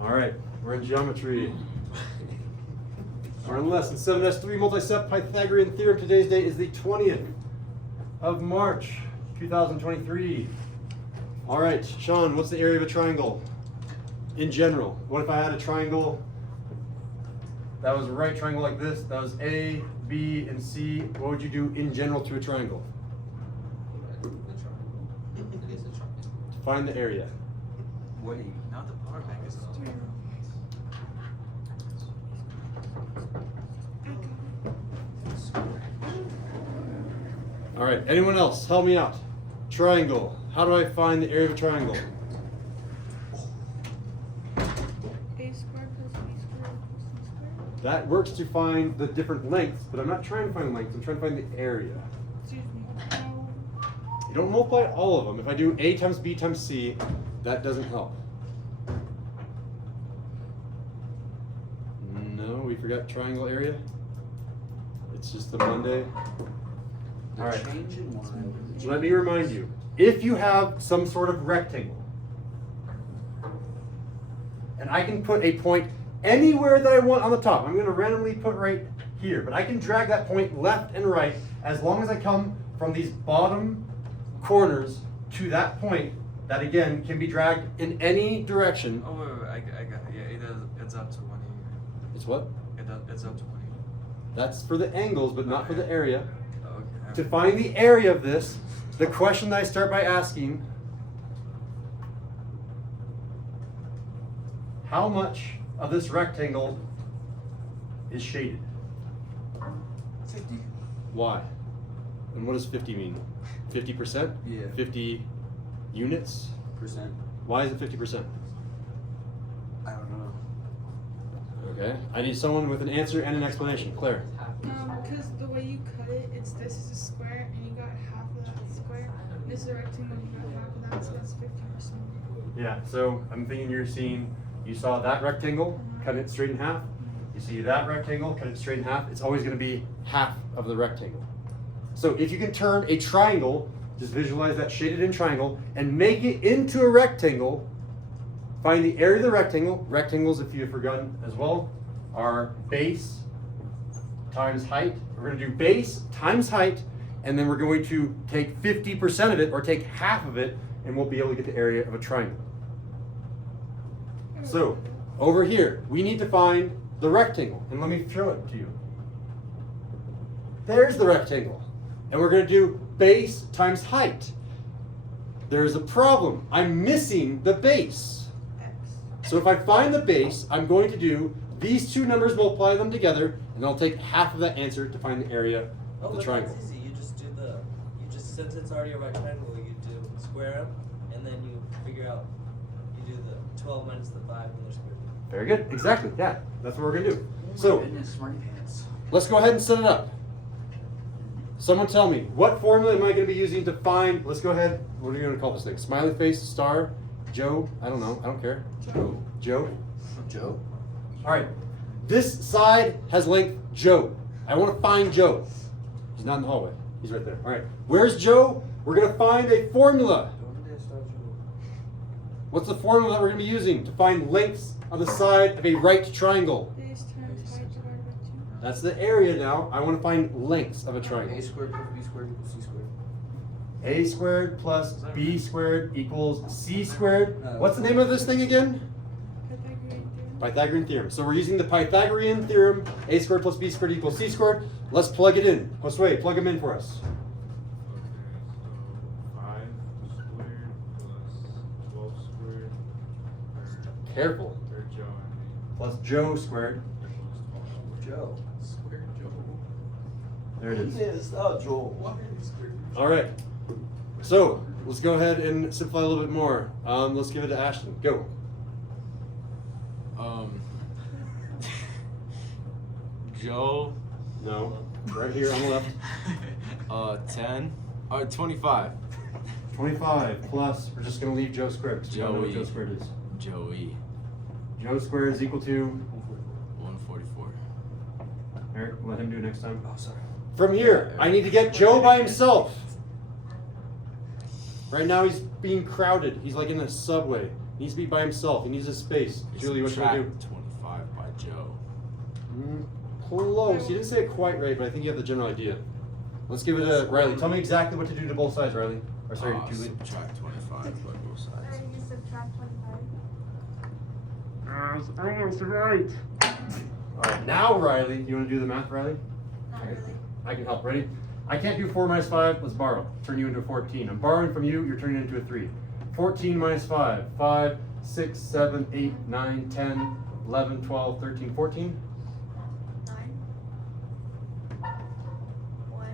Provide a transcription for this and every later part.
All right, we're in geometry. We're in lesson 7S3, multi-step Pythagorean theorem. Today's date is the 20th of March, 2023. All right, Sean, what's the area of a triangle in general? What if I had a triangle that was a right triangle like this, that was A, B, and C? What would you do in general to a triangle? To find the area. Wait, not the power bank is All right, anyone else? Help me out. Triangle. How do I find the area of a triangle? A squared plus B squared equals C squared. That works to find the different lengths, but I'm not trying to find lengths, I'm trying to find the area. Excuse me. You don't multiply all of them. If I do A times B times C, that doesn't help. No, we forgot triangle area. It's just the Monday. All right. Let me remind you, if you have some sort of rectangle, and I can put a point anywhere that I want on the top, I'm going to randomly put right here, but I can drag that point left and right as long as I come from these bottom corners to that point that again can be dragged in any direction. Oh wait, I got it. Yeah, it does. It's up to 1 here. It's what? It's up to 1 here. That's for the angles, but not for the area. Okay. To find the area of this, the question that I start by asking, how much of this rectangle is shaded? 50. Why? And what does 50 mean? 50%? Yeah. 50 units? Percent. Why is it 50%? I don't know. Okay. I need someone with an answer and an explanation. Claire. Because the way you cut it, this is a square, and you got half of that square. This is a rectangle, and you got half of that, so that's 50%. Yeah, so I'm thinking you saw that rectangle, cut it straight in half. You see that rectangle, cut it straight in half. It's always going to be half of the rectangle. So if you can turn a triangle, just visualize that shaded in triangle, and make it into a rectangle, find the area of the rectangle. Rectangles, if you have forgotten as well, are base times height. We're going to do base times height, and then we're going to take 50% of it, or take half of it, and we'll be able to get the area of a triangle. So, over here, we need to find the rectangle, and let me show it to you. There's the rectangle, and we're going to do base times height. There's a problem. I'm missing the base. So if I find the base, I'm going to do these two numbers, multiply them together, and I'll take half of that answer to find the area of the triangle. That's easy. Since it's already a right triangle, you do square them, and then you figure out, you do the 12 minus the 5, and the square root. Very good. Exactly. Yeah, that's what we're going to do. So Smarty pants. let's go ahead and set it up. Someone tell me, what formula am I going to be using to find, let's go ahead, what are you going to call this thing? Smiley face, star, Joe? I don't know. I don't care. Joe. Joe? Joe. All right. This side has length Joe. I want to find Joe. He's not in the hallway. He's right there. All right. Where's Joe? We're going to find a formula. What's the formula that we're going to be using to find lengths on the side of a right triangle? Base times height divided by 2. That's the area now. I want to find lengths of a triangle. A squared plus B squared equals C squared. A squared plus B squared equals C squared. What's the name of this thing again? Pythagorean theorem. Pythagorean theorem. So we're using the Pythagorean theorem. A squared plus B squared equals C squared. Let's plug it in. Josue, plug them in for us. Okay, so 5 squared plus 12 squared. Careful. Or Joe, Plus Joe squared. Joe. Squared Joe. There it is. Yes, oh Joel. Why are you squared? All right. So let's go ahead and simplify a little bit more. Let's give it to Ashton. Go. Joe, No. Right here on the left. 10, or 25. 25 plus, we're just going to leave Joe squared because we don't know what Joey. Joe squared is. Joey, Joe squared is equal to, 144. Eric, let him do it next time. Oh, sorry. From here, I need to get Joe by himself. Right now he's being crowded. He's like in a subway. He needs to be by himself. He needs his space. Julie, what should I do? Subtract 25 by Joe. Close. You didn't say it quite right, but I think you have the general idea. Let's give it to Riley. Tell me exactly what to do to both sides, Riley. Or sorry, Julie. Subtract 25 by both sides. You subtract 25. Almost right. All right, now Riley, you want to do the math, Riley? Not really. I can help. Ready? I can't do 4 minus 5. Let's borrow. Turn you into a 14. I'm borrowing from you. You're turning it into a 3. 14 minus 5. 5, 6, 7, 8, 9, 10, 11, 12, 13, 14. 9. 1.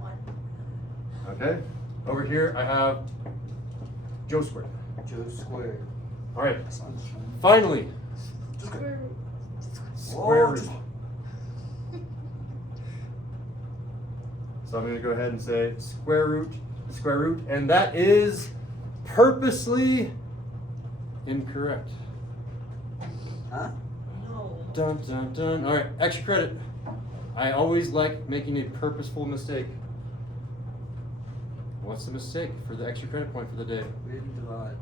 1. Okay. Over here, I have Joe squared. Joe squared. All right. Finally, Square root. square Whoa. root. So I'm going to go ahead and say square root, and that is purposely incorrect. Huh? No. Dun dun dun. All right, extra credit. I always like making a purposeful mistake. What's the mistake for the extra credit point for the day? We didn't divide.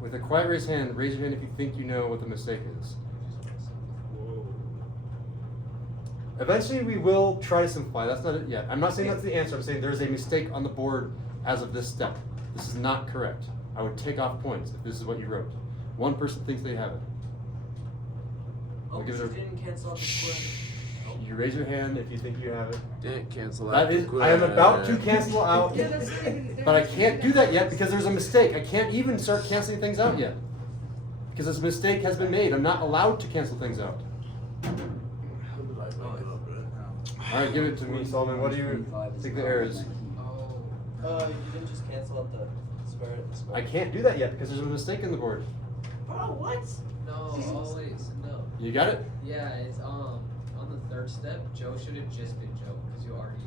With a quiet raise hand, raise your hand if you think you know what the mistake is. Whoa. Eventually we will try to simplify. That's not it yet. I'm not saying that's the answer. I'm saying there's a mistake on the board as of this step. This is not correct. I would take off points if this is what you wrote. One person thinks they have it. Oh, We'll give you it a- didn't cancel out the square. You raise your hand if you think you have it. Didn't cancel out. That is, I am about to cancel out, Yeah, that's not even- but I can't do that yet because there's a mistake. I can't even start canceling things out yet. Because this mistake has been made. I'm not allowed to cancel things out. All right, give it to me, Solomon. What do you think the error is? You didn't just cancel out the square. I can't do that yet because there's a mistake in the board. Bro, what? No, always no. You got it? Yeah, it's on the third step. Joe should have just been Joe because you already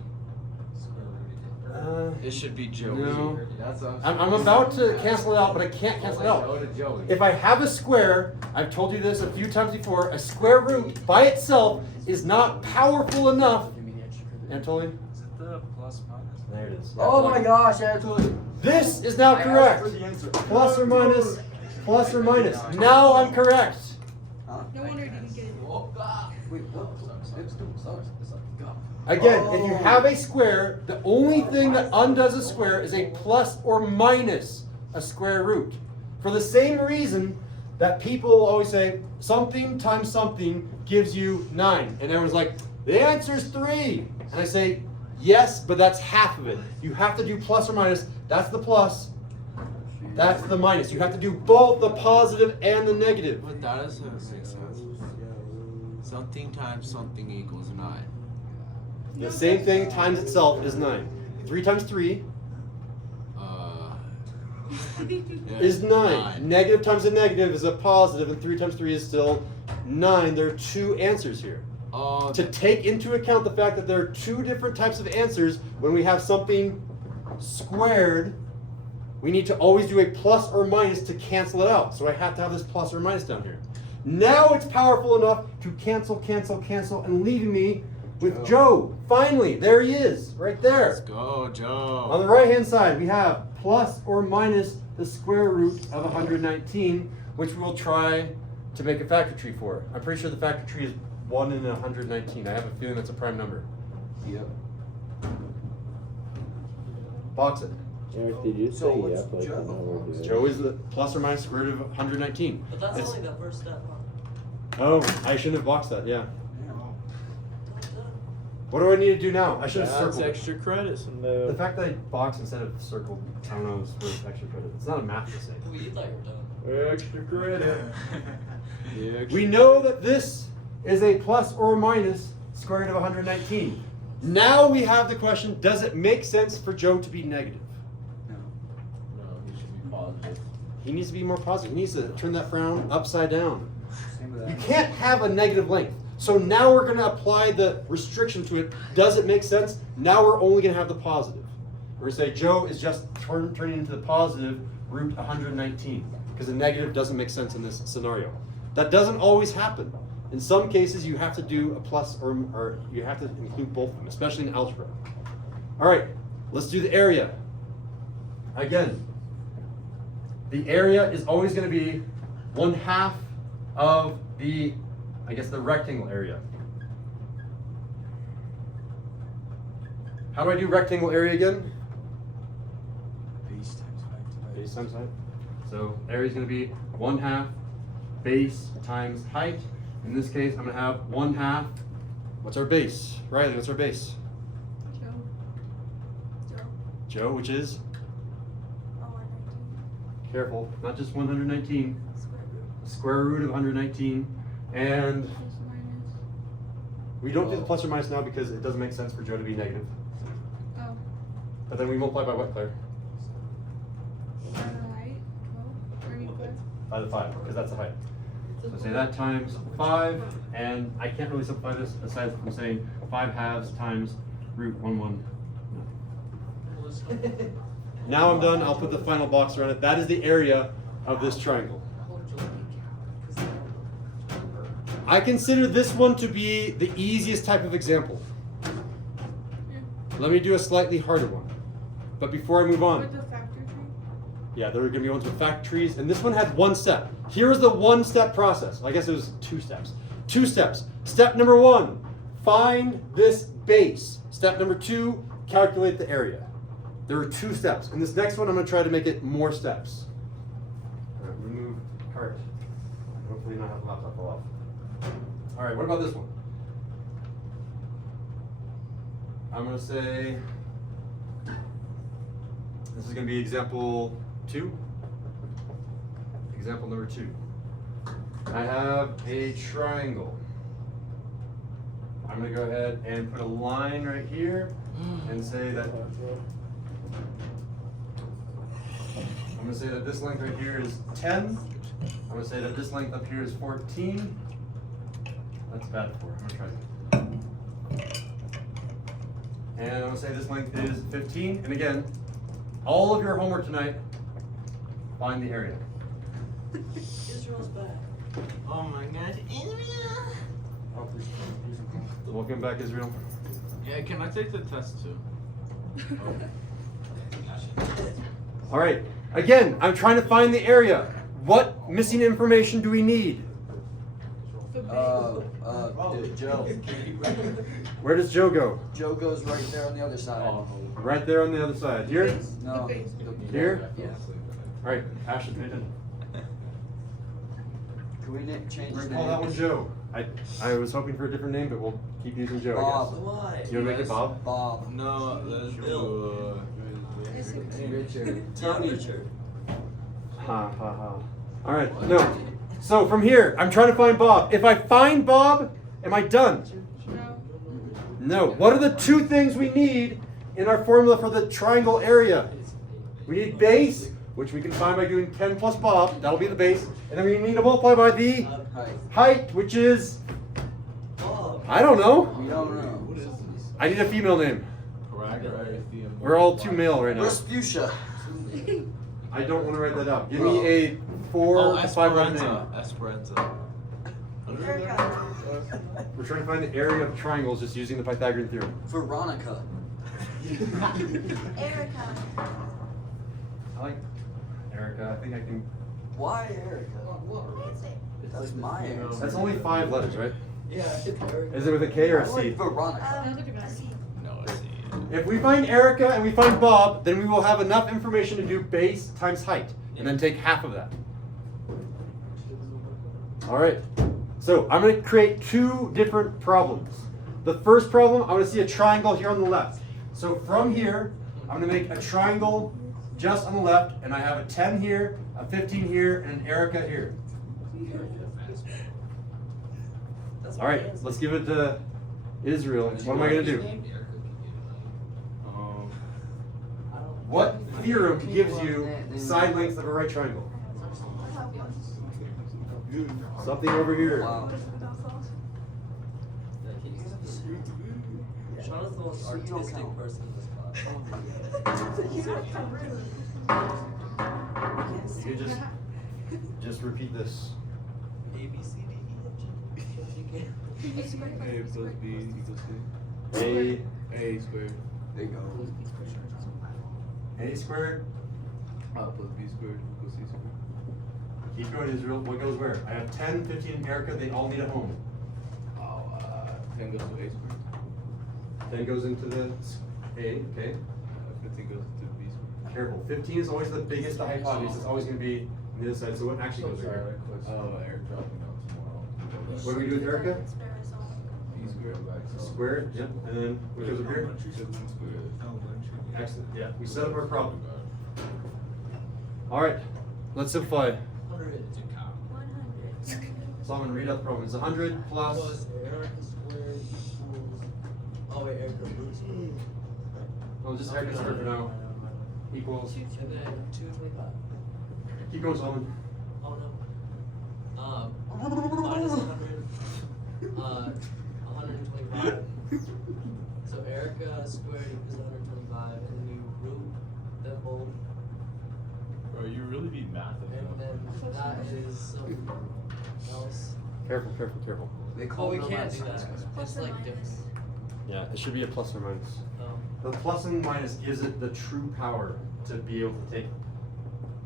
square rooted it. It should be Joe. No. That's what I'm about to cancel it out, but I can't cancel it out. If I have a square, I've told you this a few times before, a square root by itself is not powerful enough. Anatoly? Is it the plus minus? There it is. Oh my gosh, I told you. This is now correct. Plus or minus, plus or minus. Now I'm correct. Huh? No wonder you didn't get it. Wait, what? Again, if you have a square, the only thing that undoes a square is a plus or minus a square root. For the same reason that people always say, something times something gives you 9. And everyone's like, the answer is 3. And I say, yes, but that's half of it. You have to do plus or minus. That's the plus. That's the minus. You have to do both the positive and the negative. But that doesn't make sense. Something times something equals 9. The same thing times itself is 9. 3 times 3 Yeah, is 9. Negative times a negative is a positive, and 3 times 3 is still 9. There are 2 answers here. To take into account the fact that there are 2 different types of answers when we have something squared, we need to always do a plus or minus to cancel it out. So I have to have this plus or minus down here. Now it's powerful enough to cancel, cancel, cancel, and leaving me with Joe. Finally, there he is, right there. Let's go, Joe. On the right-hand side, we have plus or minus the square root of 119, which we will try to make a factor tree for. I'm pretty sure the factor tree is 1 in 119. I have a feeling that's a prime number. Yep. Box it. Eric, did you So say what's yep? Like, Joe? I know we'll do that. Joe is the plus or minus square root of 119. But that's It's- only the first step, huh? Oh, I shouldn't have boxed that, yeah. Yeah. What do I need to do now? I should have That's circled. extra credits. The fact that I boxed instead of circled, I don't know, is worth extra credit. It's not a math mistake. Well, you thought you were done. Extra credit. We know that this is a plus or minus square root of 119. Now we have the question, does it make sense for Joe to be negative? No. No, he should be positive. He needs to be more positive. He needs to turn that frown upside down. Same with You that. can't have a negative length. So now we're going to apply the restriction to it. Does it make sense? Now we're only going to have the positive. We're going to say Joe is just turning into the positive root 119 because the negative doesn't make sense in this scenario. That doesn't always happen. In some cases, you have to do a plus or you have to include both of them, especially in algebra. All right, let's do the area. Again, the area is always going to be 1/2 of the, I guess, the rectangle area. How do I do rectangle area again? Base times height. Base times height. So area is going to be 1/2 base times height. In this case, I'm going to have 1/2. What's our base? Riley, what's our base? Joe, which is? Oh, 119. Careful, not just 119. Square root. Square root of 119. And Plus minus. we don't do the plus or minus now because it doesn't make sense for Joe to be negative. Oh. But then we multiply by what, Claire? By the height. Well, or you put. By the 5, because that's the height. So say that times 5, and I can't really simplify this aside from saying 5/2 times root 1/1. Now I'm done. I'll put the final box around it. That is the area of this triangle. I consider this one to be the easiest type of example. Let me do a slightly harder one. But before I move on, With the factor tree. yeah, there are going to be ones with factories, and this one had one step. Here is the one-step process. I guess it was 2 steps. 2 steps. Step number 1, find this base. Step number 2, calculate the area. There are 2 steps. In this next one, I'm going to try to make it more steps. All right, remove cart. Hopefully not have the laptop fall off. All right, what about this one? I'm going to say, this is going to be example 2. Example number 2. I have a triangle. I'm going to go ahead and put a line right here and say that I'm going to say that this length right here is 10. I'm going to say that this length up here is 14. That's bad for. I'm going to try it. And I'm going to say this length is 15. And again, all of your homework tonight, find the area. Israel's back. Oh my god, Israel! Oh, please. Welcome back, Israel. Yeah, can I take the test too? All right. Again, I'm trying to find the area. What missing information do we need? The base. Joe. Where does Joe go? Joe goes right there on the other side. Right there on the other side. Here? Base. No. The base. Here? Yeah. All right. Ashton, pay attention. Can we change We're his gonna call that one name? Joe. I was hoping for a different name, but we'll keep using Joe, Bob. I Why? guess. You wanna make it Bob? Bob. No, let's Bill. do Richard. Yeah, Richard. Ha ha ha. All right. No. So from here, I'm trying to find Bob. If I find Bob, am I done? No. No. What are the 2 things we need in our formula for the triangle area? We need base, which we can find by doing 10 plus Bob. That'll be the base. And then we need to multiply by the Hi. height, which is, Bob. I don't know. We don't know. What is this? I need a female name. Pythagorean. We're all too male right now. Respucia. I don't want to write that out. Give me a 4 Oh, to 5 letter name. Esperanza. Esperanza. Erica. We're trying to find the area of triangles just using the Pythagorean theorem. Veronica. Erica. I like Erica. I think I can. Why Erica? Nancy. That's my answer. That's only 5 letters, right? Yeah, it's Eric. Is it with a K or I a like C? Veronica. Sounds like a guy. No, it's If we find Erica and we find Bob, then we will have enough information to do base times height, and then take half of that. All right. So I'm going to create 2 different problems. The first problem, I'm going to see a triangle here on the left. So from here, I'm going to make a triangle just on the left, and I have a 10 here, a 15 here, and an Erica here. That's All right, let's give it to Israel. What am I going to do? What theorem gives you side lengths of a right triangle? Something over here. Wow. Sean is the most So you don't artistic count. person in this class. You can just repeat this. A, B, C, D, E, F, G. A plus B equals C. A A squared. There you go. squared. Plus B squared equals C squared. Keep going, Israel. What goes where? I have 10, 15, and Erica. They all need a home. Oh, 10 goes to A squared. 10 goes into the A, okay. 15 goes to B squared. Careful. 15 is always the biggest the hypotenuse. It's always going to be on the other side. So what actually goes there? Oh, Eric dropping down tomorrow. What do we do with Erica? B squared back. Square it, yep. And then what goes up here? 15 squared. Excellent. Yeah, we set up our problem. All right, let's simplify. 100. 100. Solomon, read out the problem. It's 100 plus. Plus Erica squared equals. Oh wait, Erica root squared. Well, just Erica squared for now. Equals. And then 225. Keep going, Solomon. Oh no. Minus 100. 125. So Erica squared equals 125, and then you root them both, Bro, you really need math at and then that is something else. Careful, careful, careful. They Oh, call we them can't math do that. science. Plus It's or like minus. different. Yeah, it should be a plus or minus. Oh. The plus and minus gives it the true power to be able to take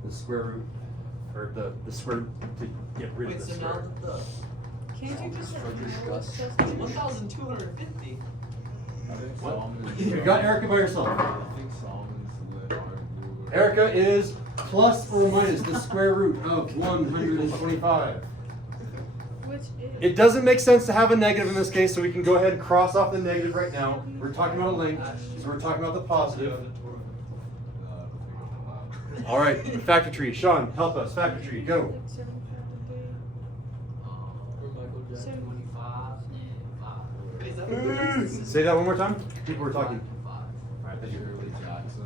the square root, or the square root to get rid Wait, of the so now square. that the Can't you just For discuss. 1,250. I think What? Solomon is. You got Erica by yourself. I think Solomon's the hard. Erica is plus or minus the square root of 125. Which is. It doesn't make sense to have a negative in this case, so we can go ahead and cross off the negative right now. We're talking about a length, so we're talking about the positive. All right, factor tree. Sean, help us. Factor tree, go. Like 753. For Michael Jackson, Seven. 25. 5. Wait, is that the Say that one more time. People were talking. 5. All right, thank you. Shirley Jackson.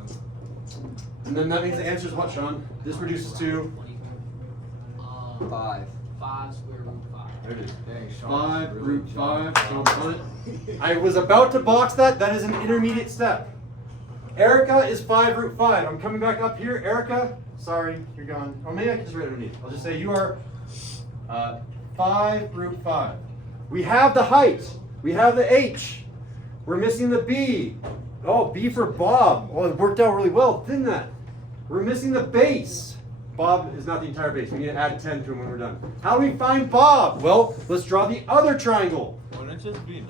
And then that means the answer is what, Sean? This reduces to 5. 5 square root 5. there it is. Dang, Sean's 5 really root 5. jumping. Sean's on it. I was about to box that. That is an intermediate step. Erica is 5 root 5. I'm coming back up here. Erica, sorry, you're gone. Or maybe I can just write it underneath. I'll just say you are 5 root 5. We have the height. We have the H. We're missing the B. Oh, B for Bob. Oh, it worked out really well, didn't that? We're missing the base. Bob is not the entire base. We need to add 10 to him when we're done. How do we find Bob? Well, let's draw the other triangle. Wouldn't it just be 9?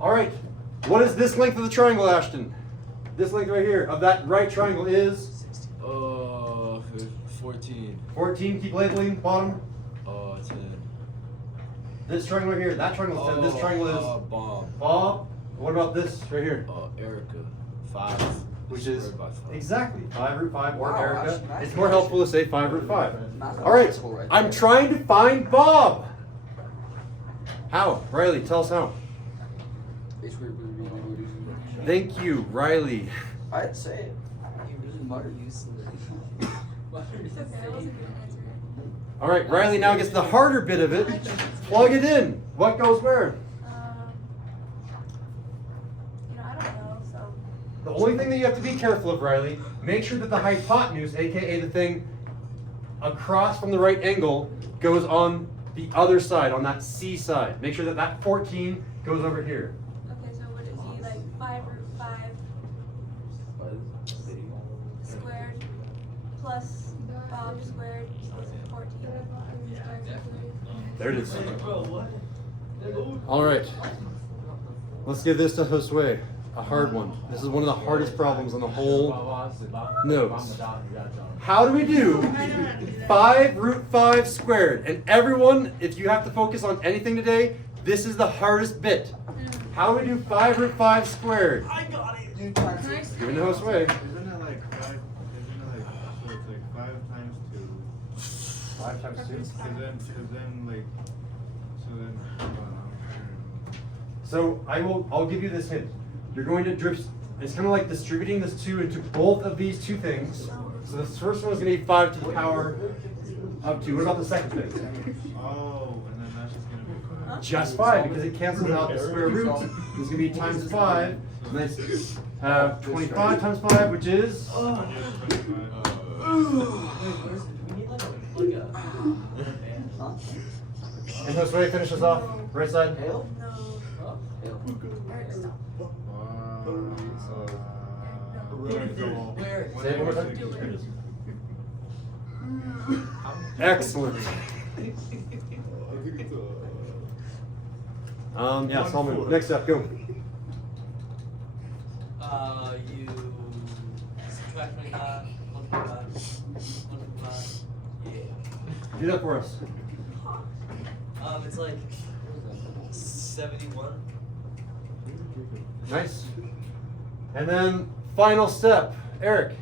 All right. What is this length of the triangle, Ashton? This length right here of that right triangle is 14. 14. Keep labeling. Bottom. 10. This triangle right here. That triangle is 10. This triangle is Bob. Bob. What about this right here? Erica. 5. Which is squared by 5. exactly 5 root 5 or Wow, Erica. actually, It's more helpful to say 5 root 5. Math All right. possible right I'm there. trying to find Bob. How? Riley, tell us how. Thank you, Riley. I'd say it. You really Mutter. are useless. Why are you It's okay, I wasn't gonna answer it. All right, Riley now gets the harder bit of it. Plug it in. What goes where? I don't know, so. The only thing that you have to be careful of, Riley, make sure that the hypotenuse, aka the thing across from the right angle, goes on the other side, on that C side. Make sure that that 14 goes over here. Okay, so would it be like 5 root 5 squared plus Bob squared equals 14? There it is. Bro, what? All right. Let's give this to Josue, a hard one. This is one of the hardest problems on the whole notes. How do we do 5 root 5 squared? And everyone, if you have to focus on anything today, this is the hardest bit. How do we do 5 root 5 squared? I got it. You times it. Nice. Give it to Josue. Isn't it like 5? Isn't it like, so it's like 5 times 2? 5 times 2. Cause then like, so then, So I'll give you this hint. You're going to drift, it's kind of like distributing this 2 into both of these two things. So this first one is going to be 5 to the power of 2. What about the second thing? oh, and then that's just gonna be 5. Just 5, because it cancels out the square root. It's going to be times 5. And that's 25 times 5, which is... We need like a Huh? And Josue finishes off. Right side. Hail? No. Huh? Hail. Eric, stop. We're gonna go. Where? Say it one more time. Do it. Excellent. I think it's Yeah, 1/4. Solomon, next up, go. You subtract 25, multiply, multiply. Yeah. Do that for us. It's like 71. Nice. And then final step, Eric.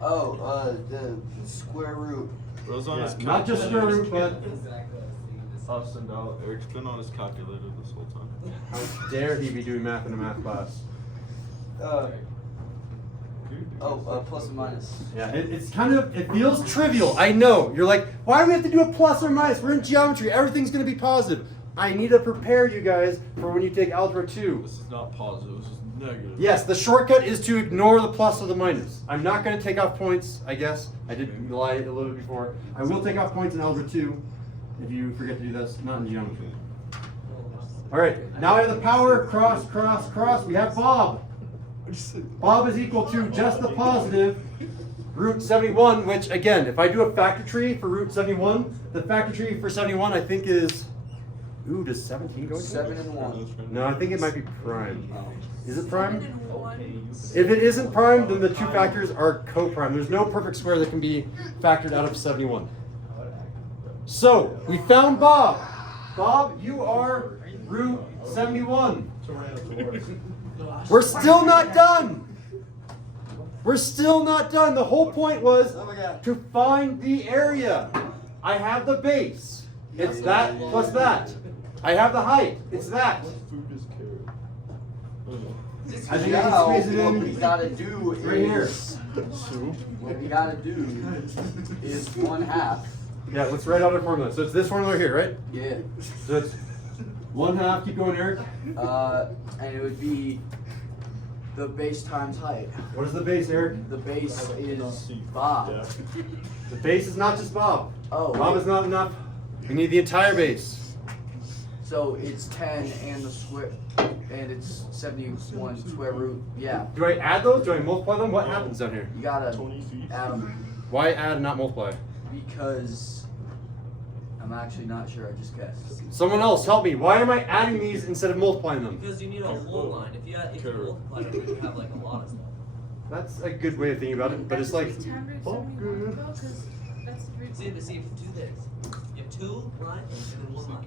Oh, the square root. Bro's on his Not just square root, but Exactly. I was thinking this. ups and downs. Eric's been on his calculator this whole time. how dare he be doing math in a math class? Plus and minus. Yeah, it's kind of, it feels trivial. I know. You're like, why do we have to do a plus or minus? We're in geometry. Everything's going to be positive. I need to prepare you guys for when you take Algebra 2. This is not positive, this is negative. Yes, the shortcut is to ignore the plus or the minus. I'm not going to take off points, I guess. I did lie a little bit before. I will take off points in Algebra 2 if you forget to do this, not in geometry. All right, now I have the power, cross, cross, cross. We have Bob. Bob is equal to just the positive root 71, which again, if I do a factor tree for root 71, the factor tree for 71 I think is, ooh, does 17 go into it? 7 and 1. No, I think it might be prime. Is it prime? 7 and 1. If it isn't prime, then the two factors are co-prime. There's no perfect square that can be factored out of 71. So, we found Bob. Bob, you are root 71. We're still not done. We're still not done. The whole point was to find the area. I have the base. It's that plus that. I have the height. It's that. I think I can Now, squeeze it what we in gotta do right here. is, what we gotta do is 1/2. Yeah, let's write out our formula. So it's this formula here, right? Yeah. So it's 1/2. Keep going, Eric. And it would be the base times height. What is the base, Eric? The base is Bob. The base is not just Bob. Oh, Bob wait. is not enough. We need the entire base. So it's 10 and the square, and it's 71 square root. Yeah. Do I add those? Do I multiply them? What happens down here? You gotta add them Why add and not multiply? because I'm actually not sure. I just guessed. Someone else, help me. Why am I adding these instead of multiplying them? Because you need a whole line. If you multiply them, you have like a lot of stuff. That's a good way of thinking about it, but it's like, That's 10 root 71 though, 'cause that's root See, if you do this, you have 2 lines and then 1 line.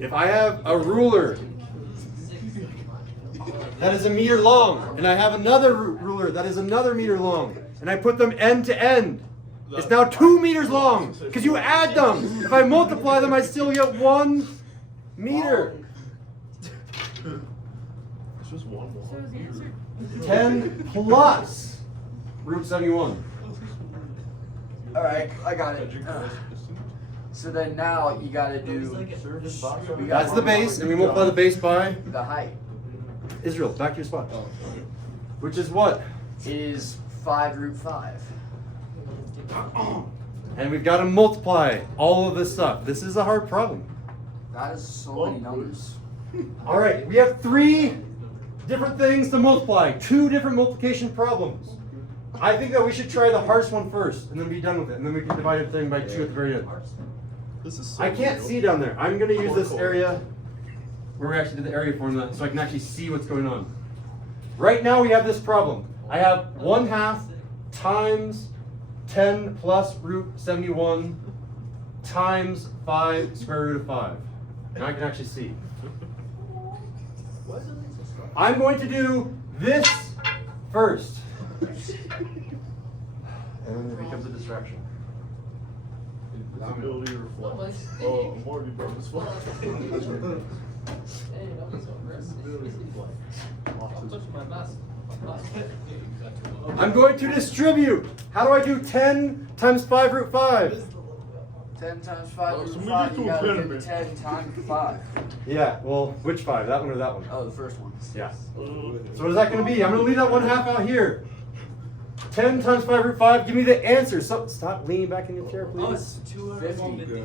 if I have a ruler 6. that is a meter long, and I have another ruler that is another meter long, and I put them end to end, it's now 2 meters long, because you add them. If I multiply them, I still get 1 meter. It's just one So is the answer 10 plus root 71. All right, I got it. So then now you gotta do. we got That's the base, and we multiply the base by The height Israel. Back to your spot. Which is what? is 5 root 5. And we've got to multiply all of this stuff. This is a hard problem. That is so many numbers. All right, we have 3 different things to multiply. 2 different multiplication problems. I think that we should try the hardest one first, and then be done with it, and then we can divide everything by 2 at the very end. This is so I can't real. see down there. I'm going to use this area where we actually did the area formula, so I can actually see what's going on. Right now we have this problem. I have 1/2 times 10 plus root 71 times 5 square root of 5. Now I can actually see. I'm going to do this first. And then it becomes a distraction. Its ability to reflect. Oh, I'm already broke as fuck. Hey, that was so aggressive. I'm pushing my best. I'm going to distribute. How do I do 10 times 5 root 5? 10 times 5 Oh, root so we 5. just You do a gotta pyramid. get 10 times 5. Yeah, well, which 5? That one or that one? Oh, the first one. Yeah. So what is that going to be? I'm going to leave that 1/2 out here. 10 times 5 root 5. Give me the answer. So, stop leaning back in your chair, Oh, please. it's 250.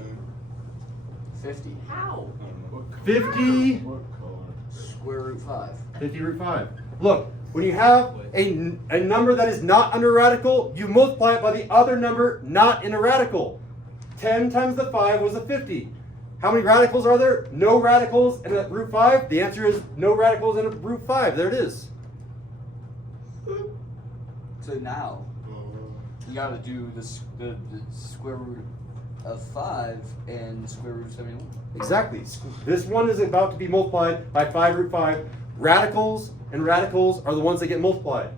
50. How? 50. What color? Square root 5. 50 root 5. Look, When you have a number that is not under radical, you multiply it by the other number not in a radical. 10 times the 5 was a 50. How many radicals are there? No radicals in a root 5? The answer is no radicals in a root 5. There it is. So now, you gotta do the square root of 5 and the square root of 71. Exactly. This one is about to be multiplied by 5 root 5. Radicals and radicals are the ones that get multiplied.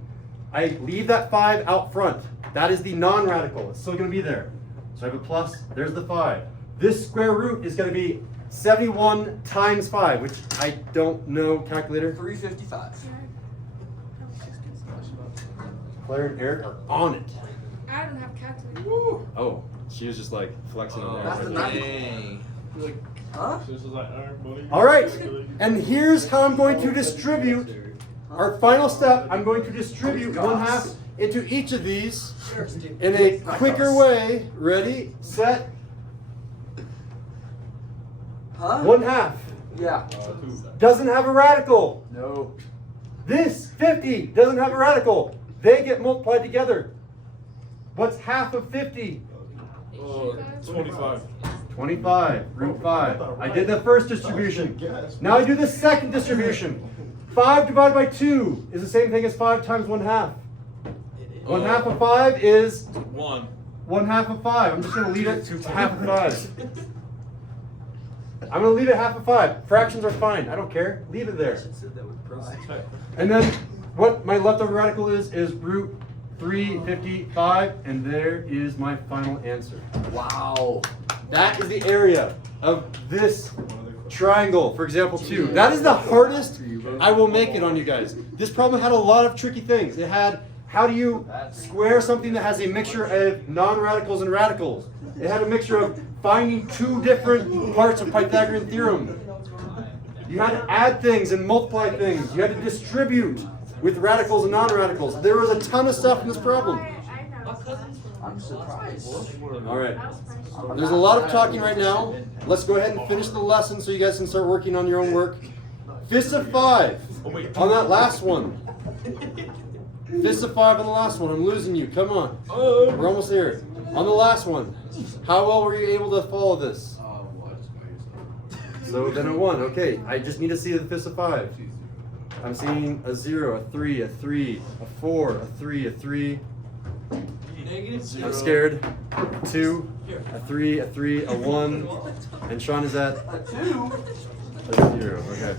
I leave that 5 out front. That is the non-radical. It's still going to be there. So I have a plus. There's the 5. This square root is going to be 71 times 5, which I don't know calculator. 355. Claire and Eric are on it. I don't have calculator. Oh, she was just like flexing on That's the there. ninth. Dang. Huh? This is like, alright, buddy. All right. And here's how I'm going to distribute. Our final step, I'm going to distribute 1/2 into each of these in a quicker way. Ready, set, Huh? 1/2. Yeah. Doesn't have a radical. No. This 50 doesn't have a radical. They get multiplied together. What's half of 50? 25. 25, root 5. I did the first distribution. Now I do the second distribution. 5 divided by 2 is the same thing as 5 times 1/2. 1/2 of 5 is 1/2 of 5. I'm just going to leave it to half of 5. I'm going to leave it half of 5. Fractions are fine. I don't care. Leave it there. And then what my leftover radical is root 355. And there is my final answer. Wow. That is the area of this triangle, for example, 2. That is the hardest I will make it on you guys. This problem had a lot of tricky things. It had, how do you square something that has a mixture of non-radicals and radicals? It had a mixture of finding 2 different parts of Pythagorean theorem. You had to add things and multiply things. You had to distribute with radicals and non-radicals. There was a ton of stuff in this problem. I'm surprised. All right. There's a lot of talking right now. Let's go ahead and finish the lesson so you guys can start working on your own work. Fists of 5 on that last one. Fists of 5 on the last one. I'm losing you. Come on. We're almost there. On the last one. How well were you able to follow this? So then a 1. Okay. I just need to see the fist of 5. I'm seeing a 0, a 3, a 3, a 4, a 3, a 3. I'm scared. 2, a 3, a 3, a 1. And Sean is at A 2? a 0. Okay.